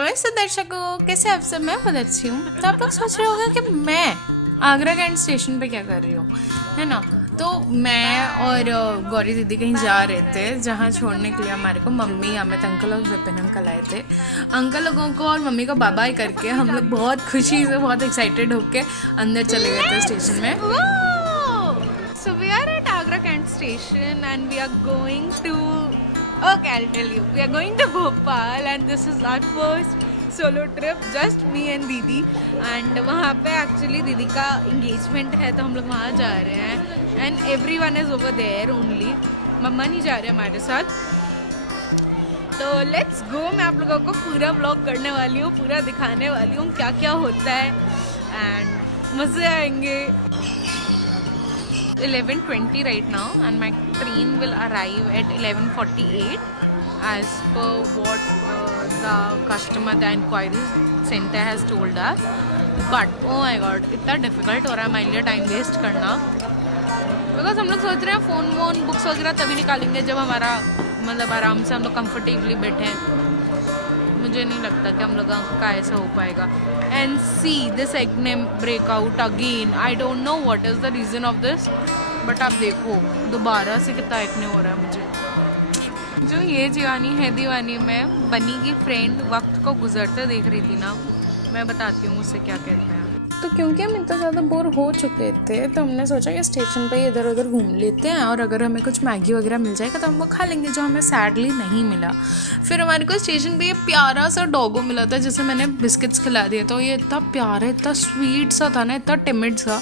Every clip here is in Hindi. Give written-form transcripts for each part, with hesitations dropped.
वैसे दर्शकों कैसे आप सब, मैं बहुत अच्छी हूँ। तो आप लोग सोच रहे होंगे कि मैं आगरा कैंट स्टेशन पे क्या कर रही हूँ, है ना। तो मैं और गौरी दीदी कहीं जा रहे थे, जहाँ छोड़ने के लिए हमारे को मम्मी, अमित अंकल और विपिन अंकल आए थे। अंकल लोगों को और मम्मी को बाय बाय करके हम लोग बहुत खुशी से, बहुत एक्साइटेड होके अंदर चले गए थे स्टेशन में। So we are at Agra Kent station and we are going to, okay, I'll tell you, we are going to Bhopal and this is our first solo trip, just me and दीदी। and वहाँ पे actually दीदी का engagement है तो हम लोग वहाँ जा रहे हैं and everyone is over there only, मम्मा नहीं जा रहे हमारे साथ। तो लेट्स गो, मैं आप लोगों को पूरा व्लॉग करने वाली हूँ, पूरा दिखाने वाली हूँ क्या क्या होता है एंड मज़े आएंगे। 11:20 right now and my train will arrive at 11:48 as per what the customer, the inquiry center has told us, but oh my god इतना difficult हो रहा है हमारे लिए टाइम वेस्ट करना, बिकॉज हम लोग सोच रहे हैं फ़ोन वोन बुक्स वगैरह तभी निकालेंगे जब हमारा मतलब आराम से हम लोग कंफर्टेबली बैठे हैं। मुझे नहीं लगता कि हम लोगों का ऐसा हो पाएगा। And see this acne breakout again, I don't know what is the reason of this, but आप देखो दोबारा से कितना एक्ने हो रहा है मुझे। जो ये जीवानी है दीवानी में बनी की फ्रेंड वक्त को गुजरते देख रही थी ना, मैं बताती हूँ उससे क्या कहते हैं। तो क्योंकि हम इतना ज़्यादा बोर हो चुके थे तो हमने सोचा कि स्टेशन पे इधर उधर घूम लेते हैं और अगर हमें कुछ मैगी वगैरह मिल जाएगा तो हम वो खा लेंगे, जो हमें सैडली नहीं मिला। फिर हमारे को स्टेशन पे ये प्यारा सा डॉगो मिला था जिसे मैंने बिस्किट्स खिला दिए, तो ये इतना प्यारा, इतना स्वीट सा था ना, इतना टिमिड सा।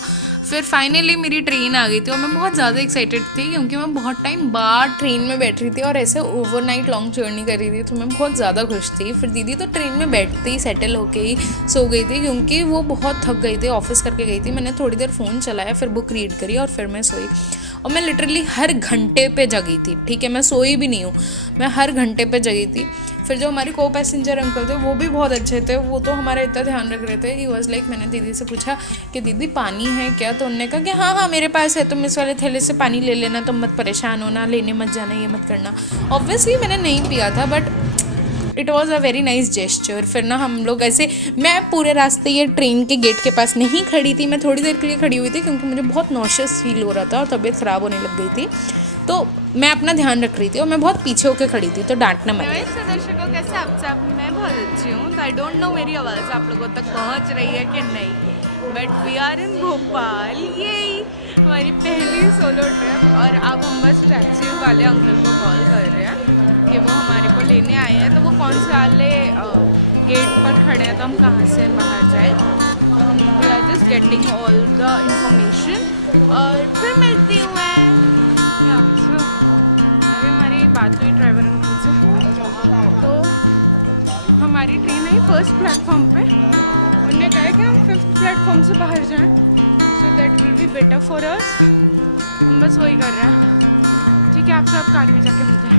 फिर फाइनली मेरी ट्रेन आ गई थी और मैं बहुत ज़्यादा एक्साइटेड थी क्योंकि मैं बहुत टाइम बाद ट्रेन में बैठ रही थी और ऐसे ओवरनाइट लॉन्ग जर्नी कर रही थी, तो मैं बहुत ज़्यादा खुश थी। फिर दीदी तो ट्रेन में बैठते ही सेटल होके ही सो गई थी क्योंकि वो बहुत थक गई थी, ऑफिस करके गई थी। मैंने थोड़ी देर फ़ोन चलाया, फिर बुक रीड करी और फिर मैं सोई। और मैं लिटरली हर घंटे पे जगी थी, ठीक है, मैं सोई भी नहीं हूँ, मैं हर घंटे पे जगी थी। फिर जो हमारे को पैसेंजर अंकल थे वो भी बहुत अच्छे थे, वो तो हमारा इतना ध्यान रख रहे थे। ही वॉज लाइक, मैंने दीदी से पूछा कि दीदी पानी है क्या, तो उन्होंने कहा कि हाँ हाँ मेरे पास है, तुम इस वाले थैले से पानी ले लेना, तुम मत परेशान होना, लेने मत जाना, ये मत करना। ऑब्वियसली मैंने नहीं पिया था but it was a very nice gesture. फिर ना हम लोग ऐसे, मैं पूरे रास्ते ये ट्रेन के गेट के पास नहीं खड़ी थी, मैं थोड़ी देर के लिए खड़ी हुई थी क्योंकि मुझे बहुत नॉशियस फील हो रहा था और तबीयत ख़राब होने लग गई थी, तो मैं अपना ध्यान रख रही थी और मैं बहुत पीछे होकर खड़ी थी, तो डांटना मत। दर्शकों कैसे आप सब, मैं बहुत अच्छी हूँ। तो आई डोंट नो मेरी आवाज़ आप लोगों तक पहुँच रही है कि नहीं, but we are in Bhopal, ये हमारी पहली सोलो ट्रिप। और अब हम बस टैक्सी वाले अंकल को कॉल कर रहे हैं कि वो हमारे को लेने आए हैं, तो वो कौन से वाले गेट पर खड़े हैं, तो हम कहाँ से बाहर जाए। We are just getting all the information और फिर मिलती हूँ मैं। अभी हमारी बात हुई ड्राइवर अंकल से, तो हमारी ट्रेन आई फर्स्ट प्लेटफॉर्म पे। उन्होंने कहा कि हम 5th प्लेटफॉर्म से बाहर जाएं, so that will be better for us. हम बस वही कर रहे हैं, ठीक है, आपसे आप कार में जाके मिलते हैं।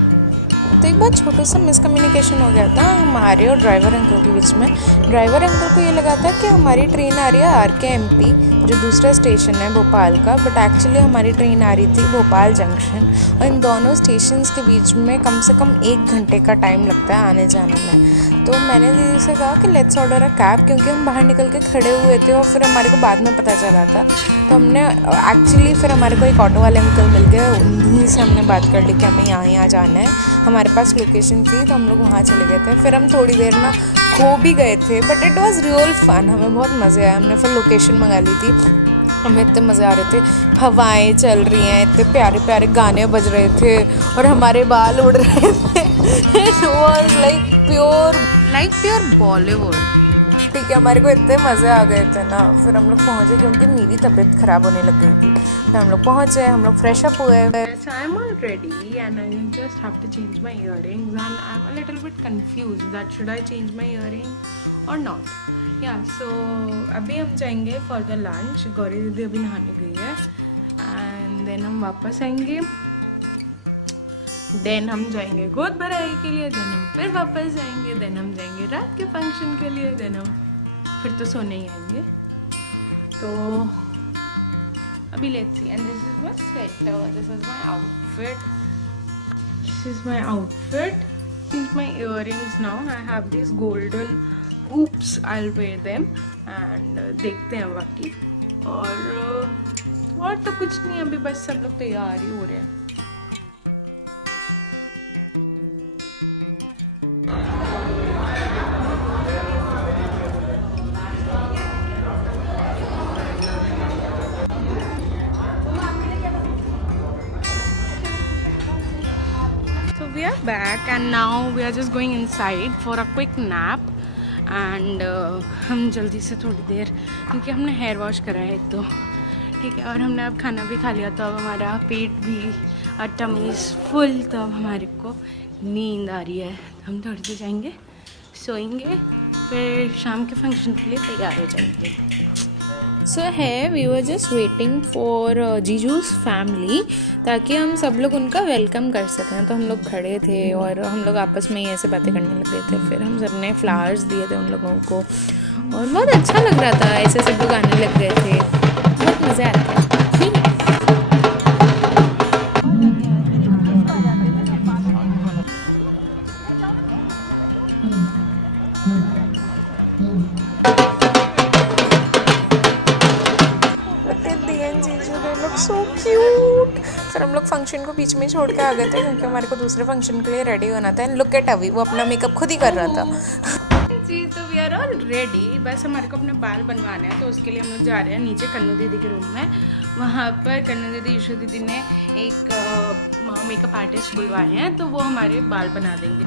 तो एक बार छोटा सा मिसकम्युनिकेशन हो गया था हमारे और ड्राइवर अंकल के बीच में। ड्राइवर अंकल को ये लगा था कि हमारी ट्रेन आ रही है RKMP, जो दूसरा स्टेशन है भोपाल का, बट एक्चुअली हमारी ट्रेन आ रही थी भोपाल जंक्शन। और इन दोनों स्टेशंस के बीच में कम से कम 1 घंटे का टाइम लगता है आने जाने में। तो मैंने दीदी से कहा कि लेट्स ऑर्डर अ कैब, क्योंकि हम बाहर निकल के खड़े हुए थे और फिर हमारे को बाद में पता चला था। तो हमने एक्चुअली फिर हमारे को एक ऑटो वाले अंकल मिल गए, उन्हीं से हमने बात कर ली कि हमें यहाँ जाना है। हमारे पास लोकेशन थी तो हम लोग वहाँ चले गए थे। फिर हम थोड़ी देर ना खो भी गए थे, but it was real fun, हमें बहुत मज़े आया। हमने फिर लोकेशन मंगा ली थी, हमें इतने मज़े आ रहे थे, हवाएं चल रही हैं, इतने प्यारे प्यारे गाने बज रहे थे और हमारे बाल उड़ रहे थे। It was like pure Bollywood, ठीक है। हमारे को इतने मज़े आ गए थे ना। फिर हम लोग पहुँचे क्योंकि मेरी तबीयत ख़राब होने लग गई थी। फिर हम लोग पहुँचे, हम लोग फ्रेश अप हुए। So I'm all ready and I just have to change my earrings and I'm a little bit confused that should I change my earring or not. Yeah, so अभी हम जाएंगे for the lunch। गौरी दीदी अभी नहाने गई है and then हम वापस आएंगे, देन हम जाएंगे गोद भराई के लिए, देन हम फिर वापस जाएंगे, देन हम जाएंगे रात के फंक्शन के लिए, देन हम फिर तो सोने ही आएंगे। तो अभी let's see. And this is my sweater, this is my outfit, this is my outfit. These my earrings now. I have these golden hoops. I'll wear them and देखते हैं बाकी। और तो कुछ नहीं, अभी बस सब लोग तैयार ही हो रहे हैं। We are back and now we are just going inside for a quick nap and हम जल्दी से थोड़ी देर, क्योंकि हमने हेयर वॉश करा है तो ठीक है, और हमने अब खाना भी खा लिया तो अब हमारा पेट भी और टमी इज़ फुल, तो अब हमारे को नींद आ रही है। हम थोड़ी देर जाएंगे, सोएंगे, फिर शाम के फंक्शन के लिए तैयार हो जाएंगे। सो है we were just waiting for जीजूस फैमिली, ताकि हम सब लोग उनका वेलकम कर सकें। तो हम लोग खड़े थे और हम लोग आपस में ही ऐसे बातें करने लग गए थे। फिर हम सब ने फ्लावर्स दिए थे उन लोगों को और बहुत अच्छा लग रहा था, ऐसे सब लोग आने लग गए थे, बहुत मज़ा आ रहा था। So cute. फिर हम लोग फंक्शन को बीच में छोड़ के आ गए थे क्योंकि हमारे को दूसरे फंक्शन के लिए रेडी होना था। एंड लुक एट अवी, वो अपना मेकअप खुद ही कर रहा था। जी तो वी आर ऑल रेडी, बस हमारे को अपने बाल बनवाने हैं, तो उसके लिए हम लोग जा रहे हैं नीचे कन्नू दीदी के रूम में। वहाँ पर कन्नू दीदी, ईशू दीदी ने एक मेकअप आर्टिस्ट बुलवाए हैं, तो वो हमारे बाल बना देंगे।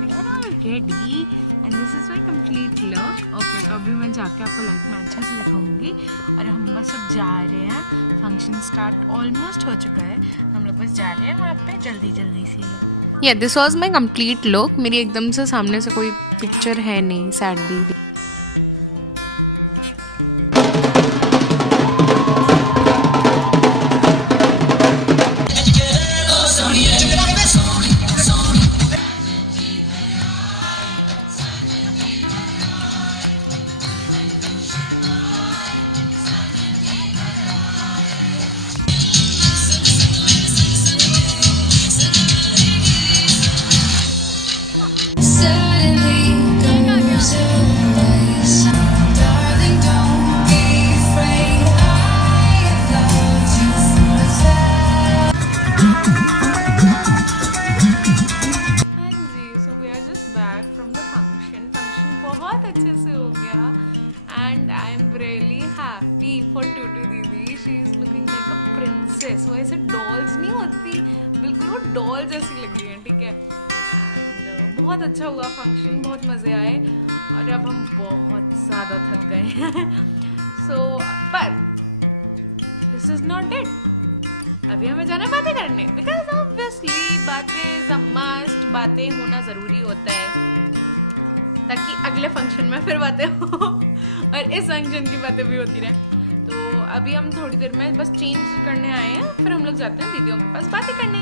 We are all ready and this is my complete look. Okay, तो अभी मैं जाके आपको लाइफ में अच्छे से दिखाऊंगी। और हम बस अब जा रहे हैं, फंक्शन स्टार्ट ऑलमोस्ट हो चुका है, हम लोग बस जा रहे हैं वहाँ पे जल्दी जल्दी से। This was my complete look. मेरी एकदम से सामने से कोई पिक्चर है नहीं, सैडली। बहुत अच्छे से हो गया and I am really happy for Tutu दीदी। She is looking like a princess. वो ऐसे डॉल्स नहीं होती, बिल्कुल वो डॉल जैसी लग रही है, ठीक है। एंड बहुत अच्छा हुआ फंक्शन, बहुत मज़े आए और अब हम बहुत ज़्यादा थक गए हैं। सो पर दिस इज़ नॉट इट। अभी हमें जाना बातें करने, बिकॉज ऑब्वियसली बातें इज अ मस्ट, बातें होना ज़रूरी होता है ताकि अगले फंक्शन में फिर बातें हो और इस फंक्शन की बातें भी होती रहे। तो अभी हम थोड़ी देर में बस चेंज करने आए हैं, फिर हम लोग जाते हैं दीदियों के पास बातें करने।